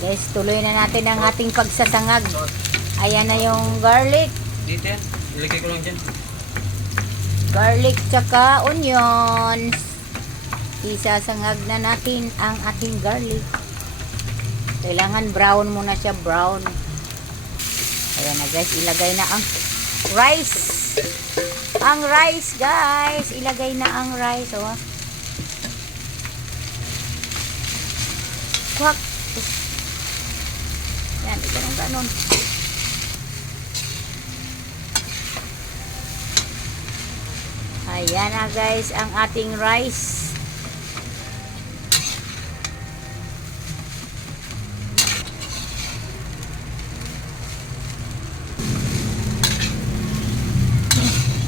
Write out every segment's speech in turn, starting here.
Guys, tuloy na natin ang ating pagsasangag. Ayan na yung garlic. Dito yan. Ilagay ko lang dyan. Garlic tsaka onions. Isasangag na natin ang ating garlic. Kailangan brown muna siya, brown. Ayan na guys, ilagay na ang rice. Ang rice guys, ilagay na ang rice. Oh. Kwak. Yan, ganun. Ayan na guys, ang ating rice.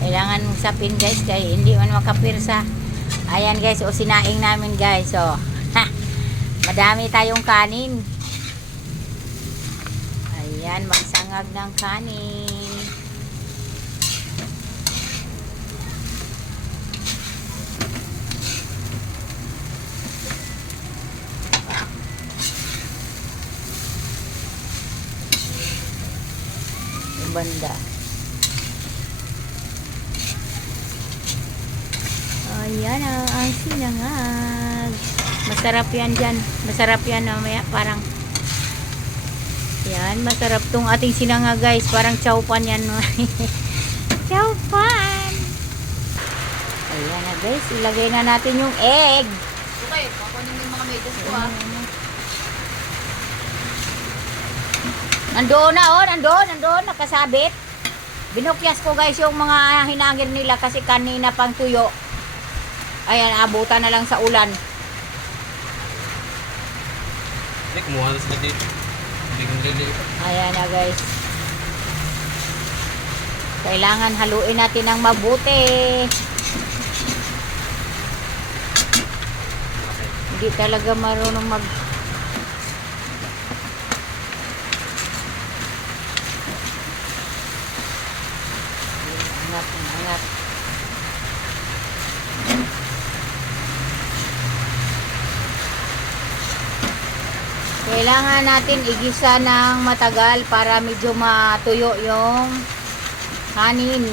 Kailangan mong sapin guys, kaya hindi man makapirsa. Ayan guys, o sinaing namin guys. So, madami tayong kanin. Ayan, magsangag ng kanin. Yung banda. Ayan ang sinangag. Masarap yan dyan. Masarap yan mamaya. Parang yan. Masarap tong ating sinangag guys. Parang chowpan yan. Chowpan. Ayan na guys. Ilagay na natin yung egg. Okay, pakunin yung mga medyas ko ha. Nandoon na oh. Nandoon. Nakasabit. Binukyas ko guys yung mga hinangir nila kasi kanina pang tuyo. Ayan, abutan na lang sa ulan. Hindi, kumuha na sila dito. Hindi ko nililipat. Ayan na guys. Kailangan haluin natin ng mabuti. Hindi talaga marunong mag... Angat. Kailangan natin igisa ng matagal para medyo matuyo yung kanin.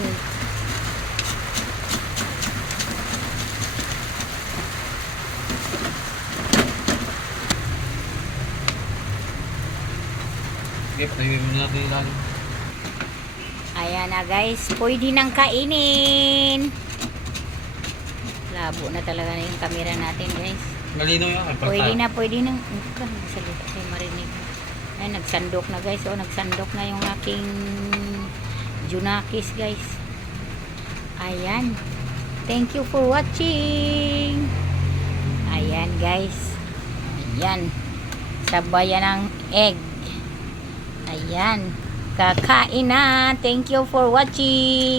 Okay, patayin mo natin ilalim. Ayan na guys, pwede nang kainin. Labo na talaga na yung camera natin guys. Malinaw yan. Pwede na. Salita kay marinig. Ay, nagsandok na guys. O, nagsandok na yung aking junakis guys. Ayan. Thank you for watching. Ayan guys. Ayan. Sabayan ng egg. Ayan. Kakain na. Thank you for watching.